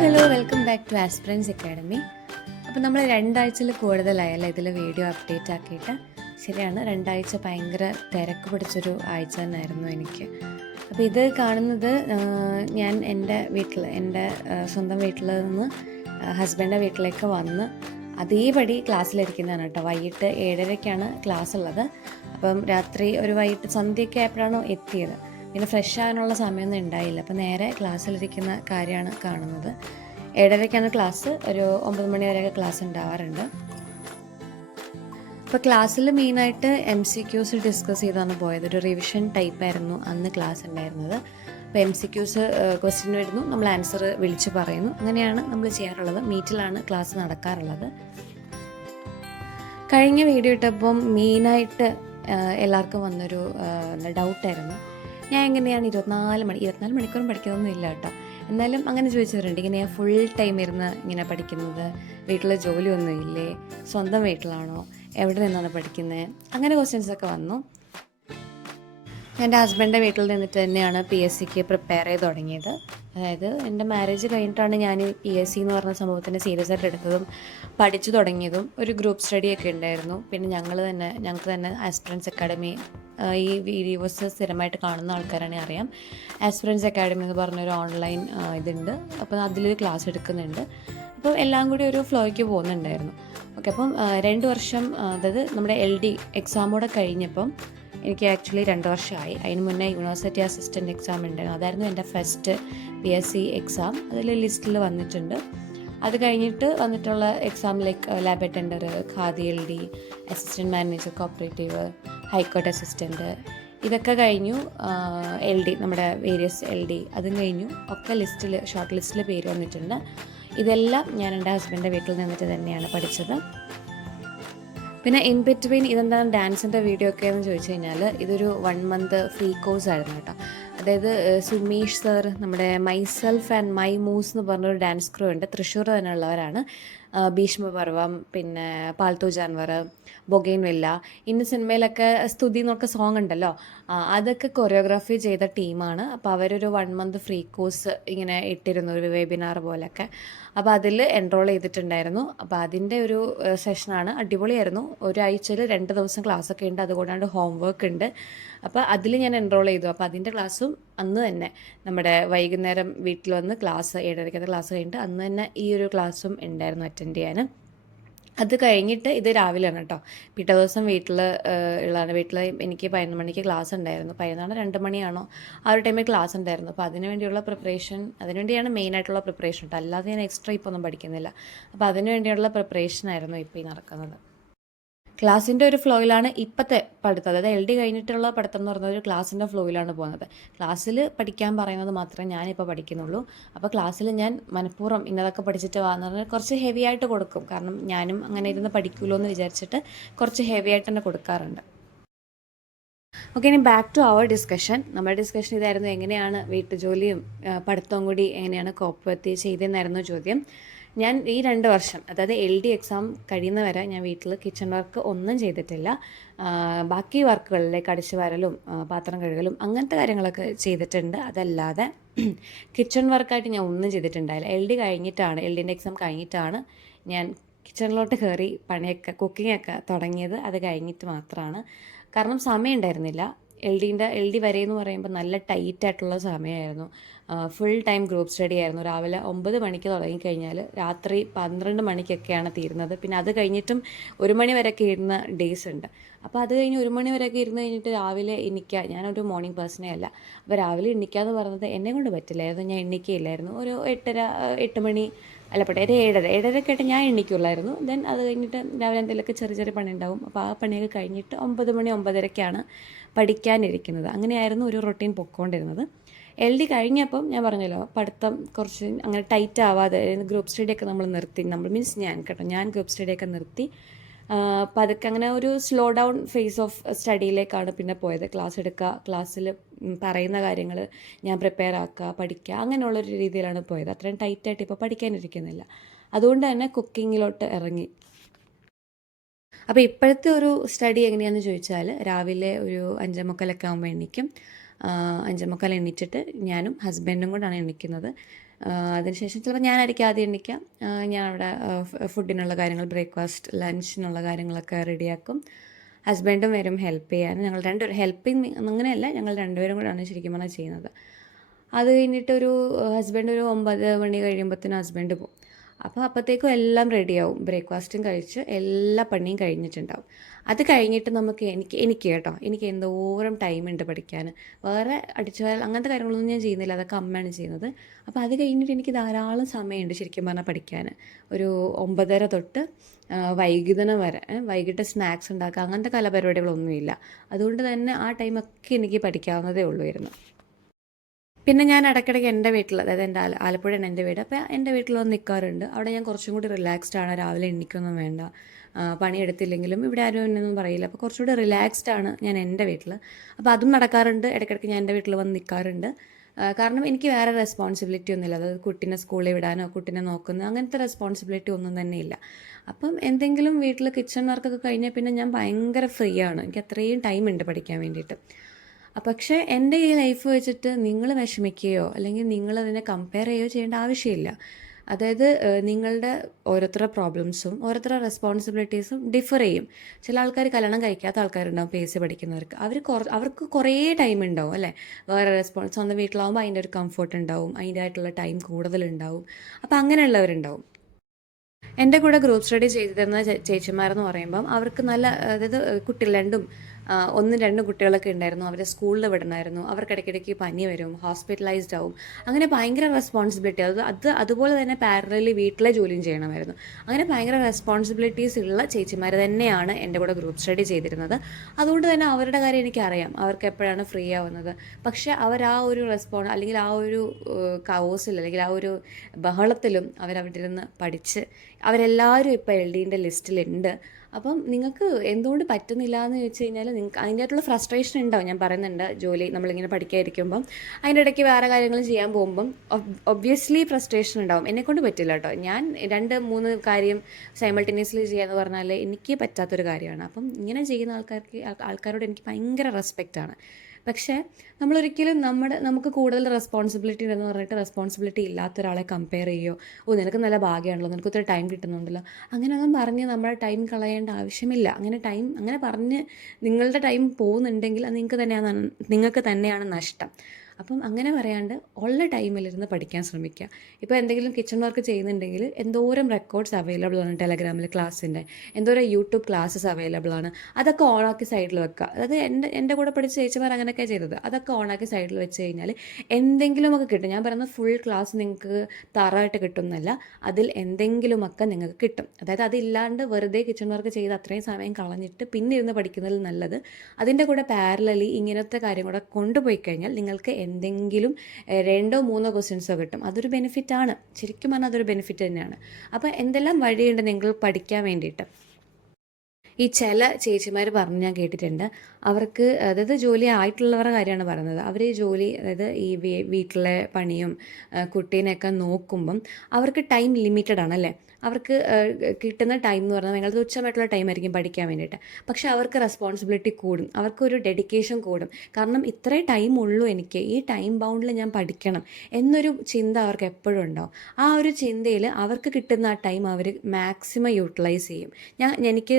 Hello welcome back to aspirants academy അപ്പോൾ നമ്മൾ രണ്ടാഴ്ചയിൽ കൂടുതലായല്ലേ ഇതിൽ വീഡിയോ അപ്ഡേറ്റ് ആക്കിയിട്ട്? ശരിയാണ് രണ്ടാഴ്ച ഭയങ്കര തിരക്ക് പിടിച്ചൊരു ആഴ്ച തന്നെയായിരുന്നു എനിക്ക്. അപ്പോൾ ഇത് കാണുന്നത് ഞാൻ എന്റെ വീട്ടിൽ എന്റെ സ്വന്തം വീട്ടിൽ നിന്ന് ഹസ്ബൻഡിന്റെ വീട്ടിലേക്ക് വന്ന് അതേപടി ക്ലാസ്സിലിരിക്കുന്നതാണ് കേട്ടോ. വൈകിട്ട് ഏഴരയ്ക്കാണ് ക്ലാസ് ഉള്ളത് അപ്പം രാത്രി ഒരു വൈകിട്ട് സന്ധ്യയൊക്കെ ആയപ്പോഴാണ് എത്തിയത്. പിന്നെ ഫ്രഷ് ആകാനുള്ള സമയമൊന്നും ഉണ്ടായില്ല. അപ്പോൾ നേരെ ക്ലാസ്സിലിരിക്കുന്ന കാര്യമാണ് കാണുന്നത്. ഏഴരയ്ക്കാണ് ക്ലാസ് ഒരു ഒമ്പത് മണി വരെയൊക്കെ ക്ലാസ് ഉണ്ടാവാറുണ്ട്. അപ്പോൾ ക്ലാസ്സിൽ മെയിനായിട്ട് എം സി ക്യൂസ് ഡിസ്കസ് ചെയ്താണ് പോയത്. ഒരു റിവിഷൻ ടൈപ്പ് ആയിരുന്നു അന്ന് ക്ലാസ് ഉണ്ടായിരുന്നത്. അപ്പോൾ എം സി ക്യൂസ് ക്വസ്റ്റ്യൻ വരുന്നു. നമ്മൾ ആൻസർ വിളിച്ച് പറയുന്നു. അങ്ങനെയാണ് നമ്മൾ ചെയ്യാറുള്ളത്. മീറ്റിലാണ് ക്ലാസ് നടക്കാറുള്ളത്. കഴിഞ്ഞ വീഡിയോ ഇട്ടപ്പം മെയിനായിട്ട് എല്ലാവർക്കും വന്നൊരു ഡൗട്ടായിരുന്നു ഞാൻ എങ്ങനെയാണ് ഇരുപത്തിനാല് മണി ഇരുപത്തിനാല് മണിക്കൂറും പഠിക്കുന്നൊന്നും ഇല്ല കേട്ടോ. എന്നാലും അങ്ങനെ ചോദിച്ചവരുണ്ട് ഇങ്ങനെ ഫുൾ ടൈം ഇരുന്ന് ഇങ്ങനെ പഠിക്കുന്നത് വീട്ടിലെ ജോലിയൊന്നും ഇല്ലേ സ്വന്തം വീട്ടിലാണോ എവിടെ നിന്നാണ് പഠിക്കുന്നത് അങ്ങനെ ക്വസ്റ്റ്യൻസ് ഒക്കെ വന്നു. എന്റെ ഹസ്ബൻഡിന്റെ വീട്ടിൽ നിന്നിട്ട് തന്നെയാണ് പി എസ് സിക്ക് പ്രിപ്പയർ ചെയ്ത് തുടങ്ങിയത്. അതായത് എന്റെ മാരേജ് കഴിഞ്ഞിട്ടാണ് ഞാൻ പി എസ് സി എന്ന് പറഞ്ഞ സംഭവത്തിനെ സീരിയസ് ആയിട്ട് എടുത്തതും പഠിച്ചു തുടങ്ങിയതും ഒരു ഗ്രൂപ്പ് സ്റ്റഡി ഒക്കെ ഉണ്ടായിരുന്നു. പിന്നെ ഞങ്ങൾ തന്നെ ഞങ്ങൾക്ക് തന്നെ ആസ്പിറൻസ് അക്കാഡമി ഈ വീഡിയോസ് സ്ഥിരമായിട്ട് കാണുന്ന ആൾക്കാരാണെങ്കിൽ അറിയാം. ആസ്പിറൻസ് അക്കാഡമി എന്ന് പറഞ്ഞൊരു ഓൺലൈൻ ഇതുണ്ട്. അപ്പോൾ അതിലൊരു ക്ലാസ് എടുക്കുന്നുണ്ട്. അപ്പോൾ എല്ലാം കൂടി ഒരു ഫ്ലോയ്ക്ക് പോകുന്നുണ്ടായിരുന്നു. ഓക്കെ അപ്പം രണ്ട് വർഷം അതായത് നമ്മുടെ എൽ ഡി എക്സാമോടെ കഴിഞ്ഞപ്പം എനിക്ക് ആക്ച്വലി രണ്ട് വർഷമായി. അതിന് മുന്നേ യൂണിവേഴ്സിറ്റി അസിസ്റ്റന്റ് എക്സാം ഉണ്ടായിരുന്നു. അതായിരുന്നു എന്റെ first P S C exam അതിൽ ലിസ്റ്റിൽ വന്നിട്ടുണ്ട്. അത് കഴിഞ്ഞിട്ട് വന്നിട്ടുള്ള exam like lab attender Khadi L D assistant manager cooperative high court assistant ഇതൊക്കെ കഴിഞ്ഞു. എൽ ഡി നമ്മുടെ വേരിയസ് എൽ ഡി അതും കഴിഞ്ഞു. ഒക്കെ ലിസ്റ്റിൽ ഷോർട്ട് ലിസ്റ്റിൽ പേര് വന്നിട്ടുണ്ട്. ഇതെല്ലാം ഞാൻ എന്റെ ഹസ്ബൻഡിന്റെ വീട്ടിൽ നിന്നിട്ട് തന്നെയാണ് പഠിച്ചത്. പിന്നെ ഇൻ ബിറ്റ്വീൻ ഇതെന്താണ് ഡാൻസിന്റെ വീഡിയോ ഒക്കെ എന്ന് ചോദിച്ചു കഴിഞ്ഞാൽ ഇതൊരു വൺ മന്ത് ഫ്രീ കോഴ്സ് ആയിരുന്നു കേട്ടോ. അതായത് സുമീഷ് സർ നമ്മുടെ my self and my muse എന്ന് പറഞ്ഞൊരു ഡാൻസ് ക്രൂ ഉണ്ട്. തൃശ്ശൂർ തന്നെ ഉള്ളവരാണ് ആ, ഭീഷ്മപർവം പിന്നെ പാൽത്തു ജാൻവർ ബൊഗൈൻ വെല്ല ഇന്ന് സിനിമയിലൊക്കെ സ്തുതി എന്നൊക്കെ സോങ് ഉണ്ടല്ലോ. അതൊക്കെ കൊറിയോഗ്രാഫി ചെയ്ത ടീമാണ് അപ്പോൾ അവരൊരു വൺ മന്ത് ഫ്രീ കോഴ്സ് ഇങ്ങനെ ഇട്ടിരുന്നു ഒരു വെബിനാർ പോലൊക്കെ. അപ്പോൾ അതിൽ എൻറോൾ ചെയ്തിട്ടുണ്ടായിരുന്നു. അപ്പോൾ അതിന്റെ ഒരു സെഷനാണ് അടിപൊളിയായിരുന്നു. ഒരാഴ്ചയിൽ രണ്ട് ദിവസം ക്ലാസ്സൊക്കെ ഉണ്ട്. അതുകൂടാണ്ട് ഹോംവർക്ക് ഉണ്ട്. അപ്പോൾ അതിൽ ഞാൻ എൻറോൾ ചെയ്തു. അപ്പോൾ അതിന്റെ ക്ലാസ്സും അന്ന് തന്നെ നമ്മുടെ വൈകുന്നേരം വീട്ടിൽ വന്ന് ക്ലാസ് ഏഴരക്കത്തെ ക്ലാസ് കഴിഞ്ഞിട്ട് അന്ന് തന്നെ ഈ ഒരു ക്ലാസ്സും ഉണ്ടായിരുന്നു അറ്റൻഡ് ചെയ്യാൻ. അത് കഴിഞ്ഞിട്ട് ഇത് രാവിലെയാണ് കേട്ടോ. പിറ്റേ ദിവസം വീട്ടിൽ ഉള്ളതാണ്. വീട്ടിൽ എനിക്ക് പതിനൊന്ന് മണിക്ക് ക്ലാസ് ഉണ്ടായിരുന്നു. പതിനൊന്നാണ് രണ്ട് മണിയാണോ ആ ഒരു ടൈമിൽ ക്ലാസ് ഉണ്ടായിരുന്നു. അപ്പോൾ അതിന് വേണ്ടിയുള്ള പ്രിപ്പറേഷൻ അതിനുവേണ്ടിയാണ് മെയിൻ ആയിട്ടുള്ള പ്രിപ്പറേഷൻ കേട്ടോ. അല്ലാതെ ഞാൻ എക്സ്ട്രാ ഇപ്പോൾ ഒന്നും പഠിക്കുന്നില്ല. അപ്പോൾ അതിന് വേണ്ടിയുള്ള പ്രിപ്പറേഷൻ ആയിരുന്നു ഇപ്പോൾ ഈ നടക്കുന്നത്. ക്ലാസ്സിന്റെ ഒരു ഫ്ലോയിലാണ് ഇപ്പോഴത്തെ പഠിത്തം. അതായത് എൽ ഡി കഴിഞ്ഞിട്ടുള്ള പഠിത്തം എന്ന് പറയുന്നത് ഒരു ക്ലാസ്സിന്റെ ഫ്ലോയിലാണ് പോകുന്നത്. ക്ലാസ്സിൽ പഠിക്കാൻ പറയുന്നത് മാത്രമേ ഞാനിപ്പോൾ പഠിക്കുന്നുള്ളൂ. അപ്പോൾ ക്ലാസ്സിൽ ഞാൻ മനഃപൂർവം ഇന്നതൊക്കെ പഠിച്ചിട്ട് വാന്ന് പറഞ്ഞാൽ കുറച്ച് ഹെവി ആയിട്ട് കൊടുക്കും. കാരണം ഞാനും അങ്ങനെ ഇരുന്ന് പഠിക്കുമല്ലോ എന്ന് വിചാരിച്ചിട്ട് കുറച്ച് ഹെവി ആയിട്ട് തന്നെ കൊടുക്കാറുണ്ട്. ഓക്കെ ഇനി ബാക്ക് ടു അവർ ഡിസ്കഷൻ നമ്മുടെ ഡിസ്കഷൻ ഇതായിരുന്നു എങ്ങനെയാണ് വീട്ടുജോലിയും പഠിത്തവും കൂടി എങ്ങനെയാണ് കോപ്പ് ചെയ്തതെന്നായിരുന്നു ചോദ്യം. ഞാൻ ഈ രണ്ട് വർഷം അതായത് എൽ ഡി എക്സാം കഴിയുന്ന വരെ ഞാൻ വീട്ടിൽ കിച്ചൺ വർക്ക് ഒന്നും ചെയ്തിട്ടില്ല. ബാക്കി വർക്കുകളിലേക്ക് അടിച്ചു വരലും പാത്രം കഴുകലും അങ്ങനത്തെ കാര്യങ്ങളൊക്കെ ചെയ്തിട്ടുണ്ട്. അതല്ലാതെ കിച്ചൺ വർക്കായിട്ട് ഞാൻ ഒന്നും ചെയ്തിട്ടുണ്ടായില്ല. എൽ ഡി കഴിഞ്ഞിട്ടാണ് എൽ ഡിന്റെ എക്സാം കഴിഞ്ഞിട്ടാണ് ഞാൻ കിച്ചണിലോട്ട് കയറി പണിയൊക്കെ കുക്കിങ്ങൊക്കെ തുടങ്ങിയത്. അത് കഴിഞ്ഞിട്ട് മാത്രമാണ് കാരണം സമയം ഉണ്ടായിരുന്നില്ല എൽ ഡിന്റെ എൽ ഡി വരെ എന്ന് പറയുമ്പോൾ നല്ല ടൈറ്റ് ആയിട്ടുള്ള സമയമായിരുന്നു. ഫുൾ ടൈം ഗ്രൂപ്പ് സ്റ്റഡി ആയിരുന്നു. രാവിലെ ഒമ്പത് മണിക്ക് തുടങ്ങിക്കഴിഞ്ഞാൽ രാത്രി പന്ത്രണ്ട് മണിക്കൊക്കെയാണ് തീരുന്നത്. പിന്നെ അത് കഴിഞ്ഞിട്ടും ഒരു മണി വരെയൊക്കെ ഇരുന്ന ഡേയ്സ് ഉണ്ട്. അപ്പോൾ അത് കഴിഞ്ഞ് ഒരു മണി വരെയൊക്കെ ഇരുന്ന് കഴിഞ്ഞിട്ട് രാവിലെ എണ്ണിക്കുക ഞാനൊരു മോർണിംഗ് പേഴ്സണേ അല്ല. അപ്പോൾ രാവിലെ എണ്ണിക്കുക എന്ന് പറയുന്നത് എന്നെ കൊണ്ട് പറ്റില്ലായിരുന്നു. ഞാൻ എണ്ണിക്കുകയില്ലായിരുന്നു ഒരു എട്ടര എട്ട് മണി അല്ല പോട്ടെ ഒരു ഏഴര ഏഴരക്കായിട്ട് ഞാൻ എണ്ണിക്കുള്ളായിരുന്നു ദെൻ അത് കഴിഞ്ഞിട്ട് രാവിലെ എന്തെങ്കിലുമൊക്കെ ചെറിയ ചെറിയ പണി ഉണ്ടാവും അപ്പോൾ ആ പണിയൊക്കെ കഴിഞ്ഞിട്ട് ഒമ്പത് മണി ഒമ്പതരക്കാണ് പഠിക്കാനിരിക്കുന്നത്. അങ്ങനെയായിരുന്നു ഒരു റൊട്ടീൻ പൊക്കോണ്ടിരുന്നത്. എൽ ഡി കഴിഞ്ഞപ്പം ഞാൻ പറഞ്ഞല്ലോ പഠിത്തം കുറച്ച് അങ്ങനെ ടൈറ്റ് ആവാതെ ഗ്രൂപ്പ് സ്റ്റഡിയൊക്കെ നമ്മൾ നിർത്തി. നമ്മൾ മീൻസ് ഞാൻ കേട്ടോ ഞാൻ ഗ്രൂപ്പ് സ്റ്റഡിയൊക്കെ നിർത്തി. അപ്പോൾ അതൊക്കെ അങ്ങനെ ഒരു സ്ലോ ഡൗൺ ഫേസ് ഓഫ് സ്റ്റഡിയിലേക്കാണ് പിന്നെ പോയത്. ക്ലാസ് എടുക്കുക ക്ലാസ്സിൽ പറയുന്ന കാര്യങ്ങൾ ഞാൻ പ്രിപ്പയർ ആക്കുക പഠിക്കുക അങ്ങനെയുള്ളൊരു രീതിയിലാണ് പോയത്. അത്രയും ടൈറ്റായിട്ട് ഇപ്പോൾ പഠിക്കാനിരിക്കുന്നില്ല. അതുകൊണ്ട് തന്നെ കുക്കിങ്ങിലോട്ട് ഇറങ്ങി അപ്പോൾ ഇപ്പോഴത്തെ ഒരു സ്റ്റഡി എങ്ങനെയാണെന്ന് ചോദിച്ചാൽ രാവിലെ ഒരു അഞ്ചേ മുക്കാലൊക്കെ ആകുമ്പോൾ എണീക്കും അഞ്ചേമുക്കാൽ എണീറ്റിട്ട് ഞാനും ഹസ്ബൻഡും കൂടാണ് എണ്ണിക്കുന്നത് അതിനുശേഷം ചിലപ്പോൾ ഞാനായിരിക്കും ആദ്യം എണീക്കാം. ഞാൻ അവിടെ ഫുഡിനുള്ള കാര്യങ്ങൾ ബ്രേക്ക്ഫാസ്റ്റ് ലഞ്ചിനുള്ള കാര്യങ്ങളൊക്കെ റെഡിയാക്കും ഹസ്ബൻഡും വരും ഹെൽപ്പ് ചെയ്യാൻ. ഞങ്ങൾ രണ്ടുപേരും ഹെൽപ്പിങ് അങ്ങനെയല്ല ഞങ്ങൾ രണ്ടുപേരും കൂടെയാണ് ശരിക്കും പറഞ്ഞാൽ ചെയ്യുന്നത്. അത് കഴിഞ്ഞിട്ടൊരു ഹസ്ബൻഡ് ഒരു ഒമ്പത് മണി കഴിയുമ്പോഴത്തേനും ഹസ്ബൻഡ് പോകും അപ്പോൾ അപ്പോഴത്തേക്കും എല്ലാം റെഡിയാവും ബ്രേക്ക്ഫാസ്റ്റും കഴിച്ച് എല്ലാ പണിയും കഴിഞ്ഞിട്ടുണ്ടാവും. അത് കഴിഞ്ഞിട്ട് നമുക്ക് എനിക്ക് എനിക്ക് കേട്ടോ. എനിക്ക് എന്തോരം ടൈമുണ്ട് പഠിക്കാൻ വേറെ അടിച്ചുവാൽ അങ്ങനത്തെ കാര്യങ്ങളൊന്നും ഞാൻ ചെയ്യുന്നില്ല. അതൊക്കെ അമ്മയാണ് ചെയ്യുന്നത്. അപ്പോൾ അത് കഴിഞ്ഞിട്ട് എനിക്ക് ധാരാളം സമയമുണ്ട് ശരിക്കും പറഞ്ഞാൽ പഠിക്കാൻ ഒരു ഒമ്പതര തൊട്ട് വൈകുന്നേരം വരെ വൈകിട്ട് സ്നാക്സ് ഉണ്ടാക്കുക അങ്ങനത്തെ കലാപരിപാടികളൊന്നുമില്ല. അതുകൊണ്ട് തന്നെ ആ ടൈമൊക്കെ എനിക്ക് പഠിക്കാവുന്നതേ ഉള്ളൂയിരുന്നു പിന്നെ ഞാൻ ഇടയ്ക്കിടയ്ക്ക് എന്റെ വീട്ടിൽ അതായത് എന്റെ ആല ആലപ്പുഴയാണ് എന്റെ വീട്. അപ്പോൾ എന്റെ വീട്ടിൽ വന്ന് നിൽക്കാറുണ്ട് അവിടെ ഞാൻ കുറച്ചും കൂടി റിലാക്സ്ഡ് ആണ്. രാവിലെ എണ്ണിക്കൊന്നും വേണ്ട. പണിയെടുത്തില്ലെങ്കിലും ഇവിടെ ആരും എന്നൊന്നും പറയില്ല. അപ്പോൾ കുറച്ചുകൂടി റിലാക്സ്ഡ് ആണ് ഞാൻ എന്റെ വീട്ടിൽ അപ്പോൾ അതും നടക്കാറുണ്ട്. ഇടയ്ക്കിടയ്ക്ക് ഞാൻ എന്റെ വീട്ടിൽ വന്ന് നിൽക്കാറുണ്ട് കാരണം എനിക്ക് വേറെ റെസ്പോൺസിബിലിറ്റി ഒന്നുമില്ല. അതായത് കുട്ടീനെ സ്കൂളിൽ വിടാനോ കുട്ടീനെ നോക്കുന്നോ അങ്ങനത്തെ റെസ്പോൺസിബിലിറ്റി ഒന്നും തന്നെ ഇല്ല. അപ്പം എന്തെങ്കിലും വീട്ടിൽ കിച്ചൺ വർക്കൊക്കെ കഴിഞ്ഞാൽ പിന്നെ ഞാൻ ഭയങ്കര ഫ്രീ ആണ്. എനിക്ക് അത്രയും ടൈം ഉണ്ട് പഠിക്കാൻ വേണ്ടിയിട്ട്. പക്ഷേ എന്റെ ഈ ലൈഫ് വെച്ചിട്ട് നിങ്ങൾ വിഷമിക്കുകയോ അല്ലെങ്കിൽ നിങ്ങൾ അതിനെ കമ്പയർ ചെയ്യുകയോ ചെയ്യേണ്ട ആവശ്യമില്ല. അതായത് നിങ്ങളുടെ ഓരോരുത്തരുടെ പ്രോബ്ലംസും ഓരോരുത്തരുടെ റെസ്പോൺസിബിലിറ്റീസും ഡിഫർ ചെയ്യും. ചില ആൾക്കാർ കല്യാണം കഴിക്കാത്ത ആൾക്കാരുണ്ടാവും പി എസ് സി പഠിക്കുന്നവർക്ക്. അവർ അവർക്ക് കുറേ ടൈം ഉണ്ടാവും അല്ലേ? വേറെ റെസ്പോൺസ് സ്വന്തം വീട്ടിലാവുമ്പോൾ അതിന്റെ ഒരു കംഫർട്ട് ഉണ്ടാവും അതിന്റെ ആയിട്ടുള്ള ടൈം കൂടുതലുണ്ടാവും അപ്പോൾ അങ്ങനെയുള്ളവരുണ്ടാവും. എന്റെ കൂടെ ഗ്രൂപ്പ് സ്റ്റഡി ചെയ്തിരുന്ന ചേച്ചിമാരെന്ന് പറയുമ്പം അവർക്ക് നല്ല അതായത് കുട്ടികൾ രണ്ടും ഒന്നും രണ്ട് കുട്ടികളൊക്കെ ഉണ്ടായിരുന്നു അവരെ സ്കൂളിൽ വിടണമായിരുന്നു. അവർക്ക് ഇടയ്ക്കിടയ്ക്ക് പനി വരും ഹോസ്പിറ്റലൈസ്ഡ് ആവും. അങ്ങനെ ഭയങ്കര റെസ്പോൺസിബിലിറ്റി അത് അത് അതുപോലെ തന്നെ പാരലി വീട്ടിലെ ജോലിയും ചെയ്യണമായിരുന്നു. അങ്ങനെ ഭയങ്കര റെസ്പോൺസിബിലിറ്റീസ് ഉള്ള ചേച്ചിമാർ തന്നെയാണ് എന്റെ കൂടെ ഗ്രൂപ്പ് സ്റ്റഡി ചെയ്തിരുന്നത്. അതുകൊണ്ട് തന്നെ അവരുടെ കാര്യം എനിക്കറിയാം. അവർക്ക് എപ്പോഴാണ് ഫ്രീ ആവുന്നത്. പക്ഷേ അവർ ആ ഒരു റെസ്പോൺ അല്ലെങ്കിൽ ആ ഒരു കവോസിൽ അല്ലെങ്കിൽ ആ ഒരു ബഹളത്തിലും അവരവിടെ ഇരുന്ന് പഠിച്ച് അവരെല്ലാവരും ഇപ്പോൾ എൽ ഡീന്റെ ലിസ്റ്റിലുണ്ട് അപ്പം നിങ്ങൾക്ക് എന്തുകൊണ്ട് പറ്റുന്നില്ല എന്ന് ചോദിച്ചു കഴിഞ്ഞാൽ നിങ്ങൾക്ക് അതിന്റെതായിട്ടുള്ള ഫ്രസ്ട്രേഷൻ ഉണ്ടാവും. ഞാൻ പറയുന്നുണ്ട് ജോലി നമ്മളിങ്ങനെ പഠിക്കാതിരിക്കുമ്പം. അതിന്റെ ഇടയ്ക്ക് വേറെ കാര്യങ്ങൾ ചെയ്യാൻ പോകുമ്പം ഒബ്വിയസ്ലി ഫ്രസ്ട്രേഷൻ ഉണ്ടാവും. എന്നെക്കൊണ്ട് പറ്റില്ല കേട്ടോ ഞാൻ രണ്ട് മൂന്ന് കാര്യം സൈമൾട്ടേനിയസ്ലി ചെയ്യാന്ന് പറഞ്ഞാൽ എനിക്ക് പറ്റാത്തൊരു കാര്യമാണ്. അപ്പം ഇങ്ങനെ ചെയ്യുന്ന ആൾക്കാർക്ക് ആൾക്കാരോട് എനിക്ക് ഭയങ്കര റെസ്പെക്റ്റാണ് പക്ഷേ നമ്മളൊരിക്കലും നമ്മുടെ നമുക്ക് കൂടുതൽ റെസ്പോൺസിബിലിറ്റി ഉണ്ടെന്ന് പറഞ്ഞിട്ട് റെസ്പോൺസിബിലിറ്റി ഇല്ലാത്ത ഒരാളെ കമ്പയർ ചെയ്യുമോ ഓ നിനക്ക് നല്ല ഭാഗ്യമാണല്ലോ നിനക്ക് ഒത്തിരി ടൈം കിട്ടുന്നുണ്ടല്ലോ. അങ്ങനെ അങ്ങനെയൊന്നും പറഞ്ഞ് നമ്മുടെ ടൈം കളയേണ്ട ആവശ്യമില്ല. അങ്ങനെ ടൈം അങ്ങനെ പറഞ്ഞ് നിങ്ങളുടെ ടൈം പോകുന്നുണ്ടെങ്കിൽ അത് നിങ്ങൾക്ക് തന്നെയാണ് നിങ്ങൾക്ക് തന്നെയാണ് നഷ്ടം. അപ്പം അങ്ങനെ പറയാണ്ട് ഉള്ള ടൈമിലിരുന്ന് പഠിക്കാൻ ശ്രമിക്കുക. ഇപ്പോൾ എന്തെങ്കിലും കിച്ചൺ വർക്ക് ചെയ്യുന്നുണ്ടെങ്കിൽ എന്തോരം റെക്കോർഡ്സ് അവൈലബിൾ ആണ് ടെലഗ്രാമിൽ ക്ലാസ്സിന്റെ എന്തോരം യൂട്യൂബ് ക്ലാസ്സസ് അവൈലബിൾ ആണ്. അതൊക്കെ ഓണാക്കി സൈഡിൽ വെക്കുക. അതായത് എന്റെ എന്റെ കൂടെ പഠിച്ച ചേച്ചിമാർ അങ്ങനെയൊക്കെ ചെയ്തത്. അതൊക്കെ ഓണാക്കി സൈഡിൽ വെച്ച് കഴിഞ്ഞാൽ എന്തെങ്കിലുമൊക്കെ കിട്ടും. ഞാൻ പറയുന്ന ഫുൾ ക്ലാസ് നിങ്ങൾക്ക് താറായിട്ട് കിട്ടുന്നല്ല അതിൽ എന്തെങ്കിലുമൊക്കെ നിങ്ങൾക്ക് കിട്ടും. അതായത് അതില്ലാണ്ട് വെറുതെ കിച്ചൺ വർക്ക് ചെയ്ത് അത്രയും സമയം കളഞ്ഞിട്ട് പിന്നെ ഇരുന്ന് പഠിക്കുന്നതിൽ നല്ലത്. അതിന്റെ കൂടെ പാരലലി ഇങ്ങനത്തെ കാര്യം കൂടെ കൊണ്ടുപോയി കഴിഞ്ഞാൽ നിങ്ങൾക്ക് എന്തെങ്കിലും രണ്ടോ മൂന്നോ ക്വസ്റ്റ്യൻസോ കിട്ടും. അതൊരു ബെനിഫിറ്റാണ് ശരിക്കും പറഞ്ഞാൽ അതൊരു ബെനിഫിറ്റ് തന്നെയാണ്. അപ്പോൾ എന്തെല്ലാം വഴിയുണ്ട് നിങ്ങൾ പഠിക്കാൻ വേണ്ടിയിട്ട്? ഈ ചില ചേച്ചിമാർ പറഞ്ഞ് ഞാൻ കേട്ടിട്ടുണ്ട്. അവർക്ക് അതായത് ജോലി ആയിട്ടുള്ളവരുടെ കാര്യമാണ് പറയുന്നത്. അവർ ജോലി അതായത് ഈ വീട്ടിലെ പണിയും കുട്ടീനെയൊക്കെ നോക്കുമ്പം അവർക്ക് ടൈം ലിമിറ്റഡ് ആണല്ലേ അവർക്ക് കിട്ടുന്ന ടൈം എന്ന് പറഞ്ഞാൽ ഭയങ്കര തുച്ഛമായിട്ടുള്ള ടൈം ആയിരിക്കും പഠിക്കാൻ വേണ്ടിയിട്ട്. പക്ഷേ അവർക്ക് റെസ്പോൺസിബിലിറ്റി കൂടും. അവർക്കൊരു ഡെഡിക്കേഷൻ കൂടും. കാരണം ഇത്രേ ടൈം ഉള്ളൂ എനിക്ക്. ഈ ടൈം ബൗണ്ടിൽ ഞാൻ പഠിക്കണം എന്നൊരു ചിന്ത അവർക്ക് എപ്പോഴും ഉണ്ടാവും. ആ ഒരു ചിന്തയിൽ അവർക്ക് കിട്ടുന്ന ആ ടൈം അവർ മാക്സിമം യൂട്ടിലൈസ് ചെയ്യും. ഞാൻ എനിക്ക്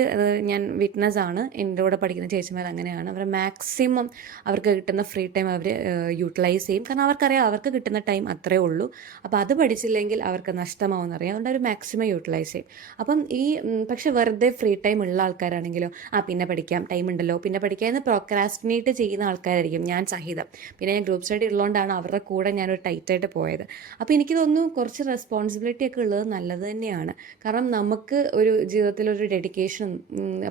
ഞാൻ വിറ്റ്നസ് ആണ്. എന്റെ കൂടെ പഠിക്കുന്ന ചേച്ചിമാർ അങ്ങനെയാണ്. അവർ മാക്സിമം അവർക്ക് കിട്ടുന്ന ഫ്രീ ടൈം അവർ യൂട്ടിലൈസ് ചെയ്യും. കാരണം അവർക്കറിയാം അവർക്ക് കിട്ടുന്ന ടൈം അത്രേ ഉള്ളൂ. അപ്പോൾ അത് പഠിച്ചില്ലെങ്കിൽ അവർക്ക് നഷ്ടമാവുമെന്നറിയാം അതുകൊണ്ട് അവർ മാക്സിമം യൂട്ടിലൈസ് ചെയ്യും. അപ്പം ഈ പക്ഷെ വെറുതെ ഫ്രീ ടൈം ഉള്ള ആൾക്കാരാണെങ്കിലോ ആ പിന്നെ പഠിക്കാം ടൈം ഉണ്ടല്ലോ. പിന്നെ പഠിക്കാം എന്ന് പ്രോക്രാസ്റ്റിനേറ്റ് ചെയ്യുന്ന ആൾക്കാരായിരിക്കും. ഞാൻ സഹിതം. പിന്നെ ഞാൻ ഗ്രൂപ്പ് സ്റ്റഡി ഉള്ളതുകൊണ്ടാണ് അവരുടെ കൂടെ ഞാനൊരു ടൈറ്റായിട്ട് പോയത്. അപ്പോൾ എനിക്ക് തോന്നുന്നു കുറച്ച് റെസ്പോൺസിബിലിറ്റി ഒക്കെ ഉള്ളത് നല്ലത് തന്നെയാണ്. കാരണം നമുക്ക് ഒരു ജീവിതത്തിലൊരു ഡെഡിക്കേഷൻ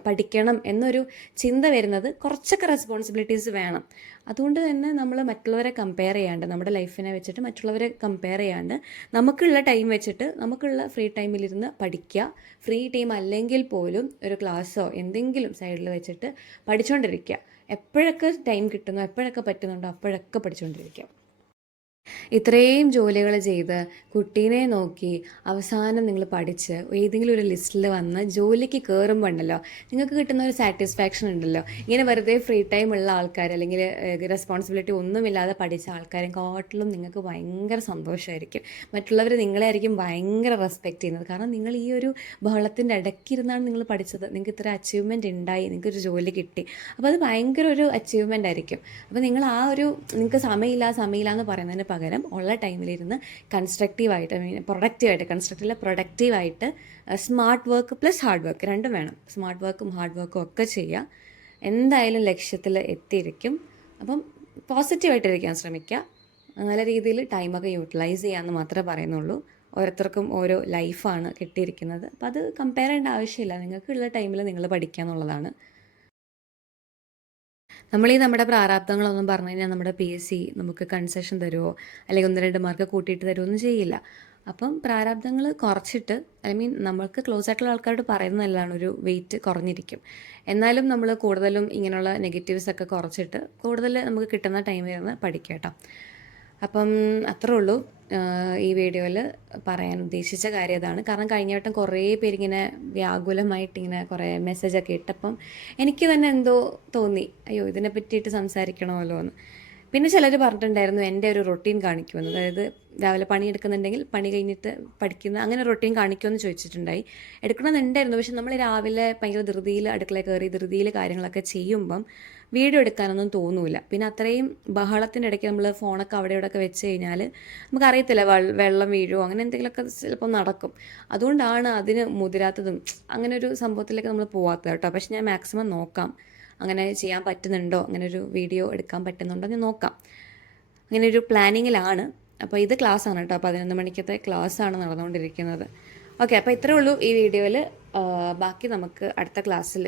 പഠിക്കണം എന്നൊരു ചിന്ത വരുന്നത് കുറച്ചൊക്കെ റെസ്പോൺസിബിലിറ്റീസ് വേണം. അതുകൊണ്ട് തന്നെ നമ്മൾ മറ്റുള്ളവരെ കമ്പയർ ചെയ്യാണ്ട് നമ്മുടെ ലൈഫിനെ വെച്ചിട്ട് മറ്റുള്ളവരെ കമ്പയർ ചെയ്യാണ്ട് നമുക്കുള്ള ടൈം വെച്ചിട്ട് നമുക്കുള്ള ഫ്രീ ടൈമിലിരുന്ന് പഠിക്കുക ഫ്രീ ടൈം അല്ലെങ്കിൽ പോലും ഒരു ക്ലാസ്സോ എന്തെങ്കിലും സൈഡിൽ വെച്ചിട്ട് പഠിച്ചുകൊണ്ടിരിക്കുക എപ്പോഴൊക്കെ ടൈം കിട്ടുന്നോ എപ്പോഴൊക്കെ പറ്റുന്നുണ്ടോ അപ്പോഴൊക്കെ പഠിച്ചുകൊണ്ടിരിക്കുക ഇത്രയും ജോലികൾ ചെയ്ത് കുട്ടീനെ നോക്കി അവസാനം നിങ്ങൾ പഠിച്ച് ഏതെങ്കിലും ഒരു ലിസ്റ്റിൽ വന്ന് ജോലിക്ക് കയറുമ്പോൾ ഉണ്ടല്ലോ നിങ്ങൾക്ക് കിട്ടുന്ന ഒരു സാറ്റിസ്ഫാക്ഷൻ ഉണ്ടല്ലോ. ഇങ്ങനെ വെറുതെ ഫ്രീ ടൈം ഉള്ള ആൾക്കാർ അല്ലെങ്കിൽ റെസ്പോൺസിബിലിറ്റി ഒന്നുമില്ലാതെ പഠിച്ച ആൾക്കാരും കോട്ടിലും നിങ്ങൾക്ക് ഭയങ്കര സന്തോഷമായിരിക്കും മറ്റുള്ളവർ നിങ്ങളെയായിരിക്കും ഭയങ്കര റെസ്പെക്റ്റ് ചെയ്യുന്നത്. കാരണം നിങ്ങൾ ഈ ഒരു ബഹളത്തിന്റെ ഇടയ്ക്കിരുന്നാണ് നിങ്ങൾ പഠിച്ചത്. നിങ്ങൾക്ക് ഇത്ര അച്ചീവ്മെന്റ് ഉണ്ടായി നിങ്ങൾക്കൊരു ജോലി കിട്ടി. അപ്പോൾ അത് ഭയങ്കര ഒരു അച്ചീവ്മെന്റ് ആയിരിക്കും. അപ്പോൾ നിങ്ങൾ ആ ഒരു നിങ്ങൾക്ക് സമയമില്ല സമയമില്ല എന്ന് പറയുന്നതിന് പകരം ഉള്ള ടൈമിലിരുന്ന് കൺസ്ട്രക്റ്റീവായിട്ട് ഐ മീൻ പ്രൊഡക്റ്റീവായിട്ട് കൺസ്ട്രക്റ്റീവിലെ പ്രൊഡക്റ്റീവായിട്ട് smart work plus hard work രണ്ടും വേണം. സ്മാർട്ട് വർക്കും ഹാർഡ് വർക്കും ഒക്കെ ചെയ്യുക എന്തായാലും ലക്ഷ്യത്തിൽ എത്തിയിരിക്കും. അപ്പം പോസിറ്റീവായിട്ടിരിക്കാൻ ശ്രമിക്കുക നല്ല രീതിയിൽ ടൈമൊക്കെ യൂട്ടിലൈസ് ചെയ്യാമെന്ന് മാത്രമേ പറയുന്നുള്ളൂ. ഓരോരുത്തർക്കും ഓരോ ലൈഫാണ് കിട്ടിയിരിക്കുന്നത്. അപ്പം അത് കമ്പയർ ചെയ്യേണ്ട ആവശ്യമില്ല. നിങ്ങൾക്കുള്ള ടൈമിൽ നിങ്ങൾ പഠിക്കുക എന്നുള്ളതാണ് നമ്മൾ ഈ നമ്മുടെ പ്രാരാബ്ദങ്ങളൊന്നും പറഞ്ഞു കഴിഞ്ഞാൽ നമ്മുടെ പി എസ് സി നമുക്ക് കൺസെഷൻ തരുമോ അല്ലെങ്കിൽ ഒന്ന് രണ്ട് മാർക്ക് കൂട്ടിയിട്ട് തരുമോ ഒന്നും ചെയ്യില്ല. അപ്പം പ്രാരാബ്ദങ്ങൾ കുറച്ചിട്ട് ഐ മീൻ നമ്മൾക്ക് ക്ലോസ് ആയിട്ടുള്ള ആൾക്കാരോട് പറയുന്നതല്ലാണ് ഒരു വെയിറ്റ് കുറഞ്ഞിരിക്കും. എന്നാലും നമ്മൾ കൂടുതലും ഇങ്ങനെയുള്ള നെഗറ്റീവ്സ് ഒക്കെ കുറച്ചിട്ട് കൂടുതൽ നമുക്ക് കിട്ടുന്ന ടൈമിൽ നിന്ന് പഠിക്കാം കേട്ടോ അപ്പം അത്രേ ഉള്ളൂ. ഈ വീഡിയോയിൽ പറയാൻ ഉദ്ദേശിച്ച കാര്യം അതാണ് കാരണം കഴിഞ്ഞ വട്ടം കുറേ പേരിങ്ങനെ വ്യാകുലമായിട്ട് ഇങ്ങനെ കുറേ മെസ്സേജൊക്കെ ഇട്ടപ്പം എനിക്ക് തന്നെ എന്തോ തോന്നി. അയ്യോ ഇതിനെ പറ്റിയിട്ട് സംസാരിക്കണമല്ലോ എന്ന്. പിന്നെ ചിലർ പറഞ്ഞിട്ടുണ്ടായിരുന്നു എന്റെ ഒരു റൊട്ടീൻ കാണിക്കുമെന്ന്. അതായത് രാവിലെ പണിയെടുക്കുന്നുണ്ടെങ്കിൽ പണി കഴിഞ്ഞിട്ട് പഠിക്കുന്ന അങ്ങനെ റൊട്ടീൻ കാണിക്കുമെന്ന് ചോദിച്ചിട്ടുണ്ടായി. എടുക്കണമെന്നുണ്ടായിരുന്നു പക്ഷെ നമ്മൾ രാവിലെ ഭയങ്കര ധൃതിയിൽ അടുക്കള കയറി ധൃതിയിൽ കാര്യങ്ങളൊക്കെ ചെയ്യുമ്പം വീഡിയോ എടുക്കാനൊന്നും തോന്നൂല. പിന്നെ അത്രയും ബഹളത്തിന്റെ ഇടയ്ക്ക് നമ്മൾ ഫോണൊക്കെ അവിടെ ഇവിടെ ഒക്കെ വെച്ച് കഴിഞ്ഞാൽ നമുക്കറിയത്തില്ല വെള്ളം വീഴുമോ അങ്ങനെ എന്തെങ്കിലുമൊക്കെ ചിലപ്പോൾ നടക്കും. അതുകൊണ്ടാണ് അതിന് മുതിരാത്തതും. അങ്ങനെ ഒരു സംഭവത്തിലേക്ക് നമ്മൾ പോവാത്തത് കേട്ടോ. പക്ഷെ ഞാൻ മാക്സിമം നോക്കാം. അങ്ങനെ ചെയ്യാൻ പറ്റുന്നുണ്ടോ? അങ്ങനെ ഒരു വീഡിയോ എടുക്കാൻ പറ്റുന്നുണ്ടോ എന്ന് നോക്കാം. അങ്ങനെ ഒരു പ്ലാനിങ്ങിലാണ് അപ്പോൾ ഇത് ക്ലാസ് ആണ് കേട്ടോ പതിനൊന്ന് മണിക്കത്തെ ക്ലാസ് ആണ് നടന്നുകൊണ്ടിരിക്കുന്നത്. ഓക്കെ അപ്പോൾ ഇത്രയേ ഉള്ളൂ ഈ വീഡിയോയിൽ ബാക്കി നമുക്ക് അടുത്ത ക്ലാസ്സിൽ